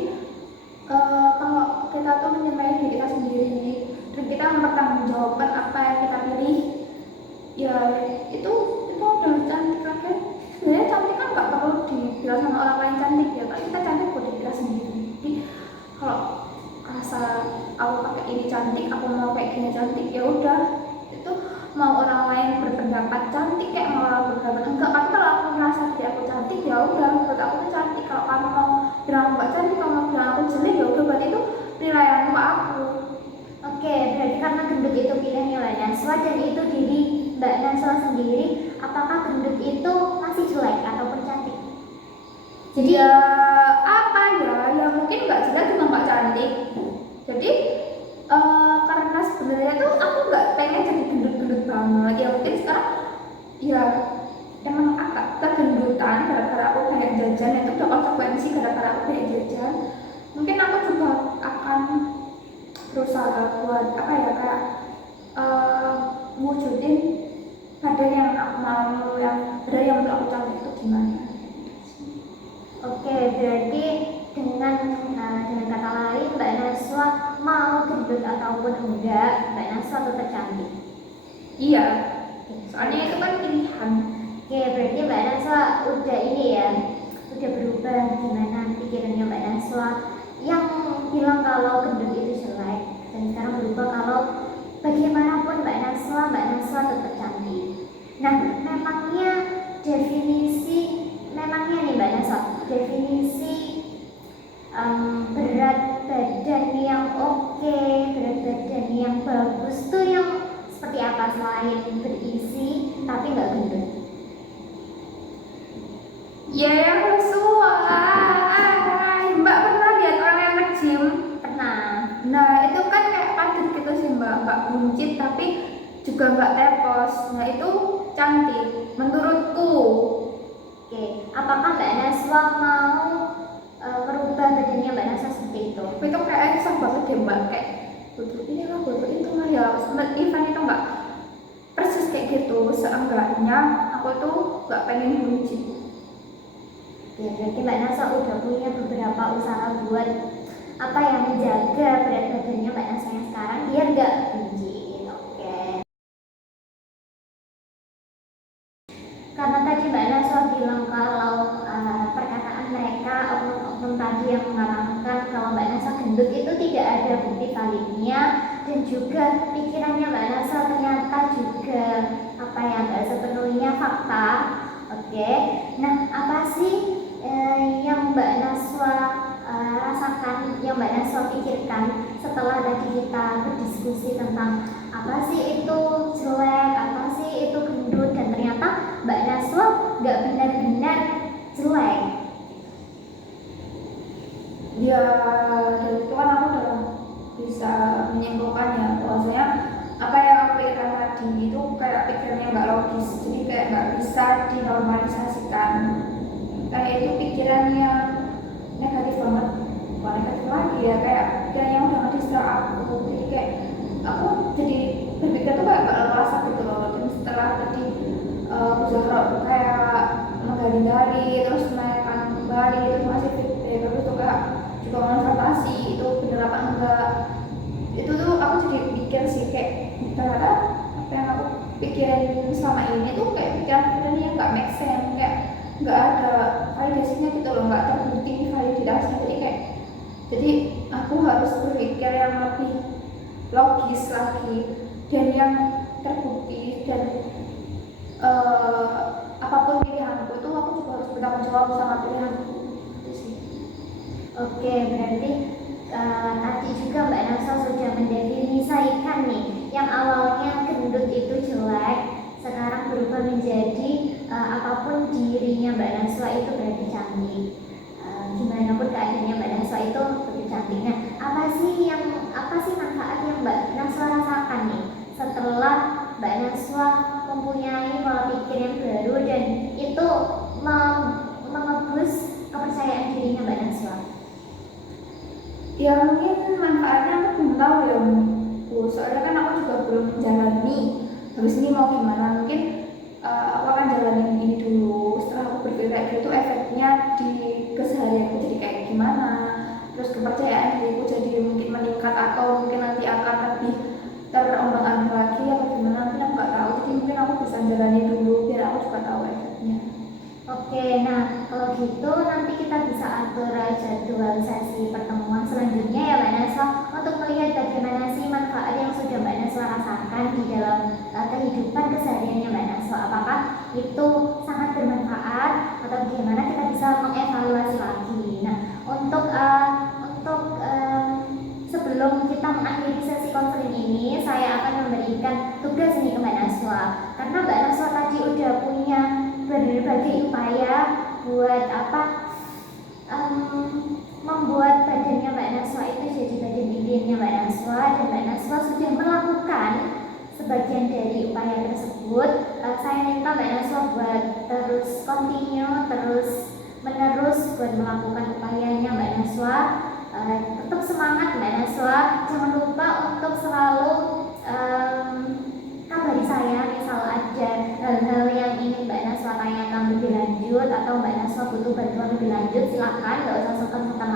kalau kita tuh mencintai diri kita sendiri dan kita mempertanggungjawabkan apa yang kita pilih, ya itu udah cantik kan. Sebenarnya cantik kan nggak perlu dibilang sama orang lain cantik ya, kan kita cantik buat diri kita sendiri. Jadi kalau rasa aku pakai ini cantik, aku mau kayak gini cantik, ya udah, itu mau orang lain berpendapat cantik kayak mau orang berpendapat enggak, tapi kalau aku merasa diri aku cantik ya udah, buat aku tuh cantik. Kalau kamu mau bilang aku nggak cantik, kamu mau bilang aku jelek, ya udah, berarti itu penilaian aku. Oke, berarti karena gendut itu pilihannya Mbak Naswa dan itu diri Mbak Naswa sendiri, apakah gendut itu masih jelek ataupun cantik? Jadi ya apa ya mungkin nggak jelek juga nggak cantik. Jadi karena sebenarnya tuh aku nggak pengen jadi gendut-gendut banget ya, mungkin sekarang ya emang agak kegendutan gara-gara aku banyak jajan. Itu udah konsekuensi gara-gara aku banyak jajan. Mungkin aku juga akan berusaha buat apa ya, kayak wujudin badan yang aku mau, yang badan yang menurut aku cantik itu gimana. Oke, berarti dengan kata lain gendut ataupun enggak, Mbak Naswa tetap cantik. Iya, soalnya itu kan pilihan. Oke, berarti Mbak Naswa udah ini ya, udah berubah gimana pikirannya Mbak Naswa yang bilang kalau gendut itu jelek, dan sekarang berubah kalau bagaimanapun Mbak Naswa tetap cantik. Nah, memangnya nih Mbak Naswa, definisi berat badan yang oke, berat badan yang bagus tuh yang seperti apa selain berisi tapi nggak gendut? Ya yang sesuai. Mbak pernah lihat orang yang nge-gym? Pernah. Nah itu kan kayak padat gitu sih Mbak, nggak buncit tapi juga nggak tepos. Nah itu cantik menurutku. Oke, apakah Mbak Naswa mau merubah badannya Mbak Naswa seperti itu? Itu kayak susah banget deh Mbak, kayak butuh ini lah, butuh itu lah ya. Even itu Mbak persis kayak gitu, seenggaknya aku tuh nggak pengen buncit. Ya, berarti Mbak Naswa udah punya beberapa usaha buat apa yang menjaga berat badannya Mbak Naswa yang sekarang biar nggak buncit. Oke. Karena tadi Mbak Naswa bilang kalau perkataan mereka oknum-oknum tadi yang mengatakan kalau Mbak Naswa gendut itu tidak ada bukti validnya, dan juga pikirannya Mbak Naswa ternyata juga apa ya nggak sepenuhnya fakta. Oke. Nah, apa sih yang Mbak Naswa rasakan, yang Mbak Naswa pikirkan setelah tadi kita berdiskusi tentang apa sih itu jelek, apa sih itu gendut, dan ternyata Mbak Naswa nggak benar-benar jelek. Ya dari itu kan aku udah bisa menyimpulkannya bahwasanya apa yang aku pikirkan tadi itu kayak pikirannya nggak logis, jadi kayak nggak bisa dinormalisasikan. Kayak itu pikirannya negatif banget, bukan negatif lagi ya, kayak pikiran yang udah ngedistrak aku. Jadi kayak aku jadi berpikir tuh kayak gak leluasa gitu loh. Dan setelah tadi usaha kayak menggali-gali terus menaikkan kembali terus masih feedback, terus tuh kayak juga konfrontasi itu bener apa enggak, itu tuh aku jadi pikir sih kayak ternyata apa yang aku pikirin selama ini tuh kayak pikiran-pikiran yang nggak make sense, kayak nggak ada validasinya gitu loh, nggak terbukti validitasnya. Jadi aku harus berpikir yang lebih logis lagi dan yang terbukti, dan apapun pilihanku itu aku juga harus bertanggung jawab sama pilihanku. Itu sih. Oke, berarti tadi juga Mbak Naswa sudah mendefinisikan nih yang awalnya gendut itu jelek, sekarang berubah menjadi apapun dirinya Mbak Naswa itu berarti cantik. Gimana pun keadaannya Mbak Naswa itu berarti cantik. Nah, apa sih manfaat yang Mbak Naswa rasakan nih setelah Mbak Naswa mempunyai pola pikir yang baru dan itu mengebus kepercayaan dirinya Mbak Naswa? Ya mungkin manfaatnya aku belum tahu ya Bu, soalnya kan aku juga belum menjalani. Habis ini mau gimana, mungkin aku akan jalanin ini dulu. Setelah aku berpikir kayak gitu, efeknya di keseharianku jadi kayak gimana, terus kepercayaan diriku jadi mungkin meningkat atau mungkin nanti akan lebih terombang-ambing lagi atau gimana, nanti aku nggak tahu. Jadi mungkin aku bisa jalanin dulu biar aku juga tahu efeknya. Oke, nah kalau gitu nanti kita bisa atur jadwal sesi pertemuan selanjutnya ya Mbak Naswa untuk melihat bagaimana sih manfaat yang sudah Mbak Naswa rasakan di dalam kehidupan kesehariannya Mbak Naswa. Apakah itu sangat bermanfaat atau bagaimana kita bisa mengevaluasi lagi. Nah, untuk sebelum kita mengakhiri sesi konseling ini, saya akan memberikan tugas ini ke Mbak Naswa. Karena Mbak Naswa tadi udah punya berbagai upaya buat membuat badannya Mbak Naswa itu jadi badan idealnya Mbak Naswa, dan Mbak Naswa sudah melakukan sebagian dari upaya tersebut. Saya minta Mbak Naswa buat terus continue, terus menerus buat melakukan upayanya Mbak Naswa. Tetap semangat Mbak Naswa, jangan lupa untuk selalu kabari saya misal ada hal-hal yang ingin Mbak Naswa tanyakan lebih lanjut atau Mbak Naswa butuh bantuan lebih lanjut, silakan, nggak usah sungkan-sungkan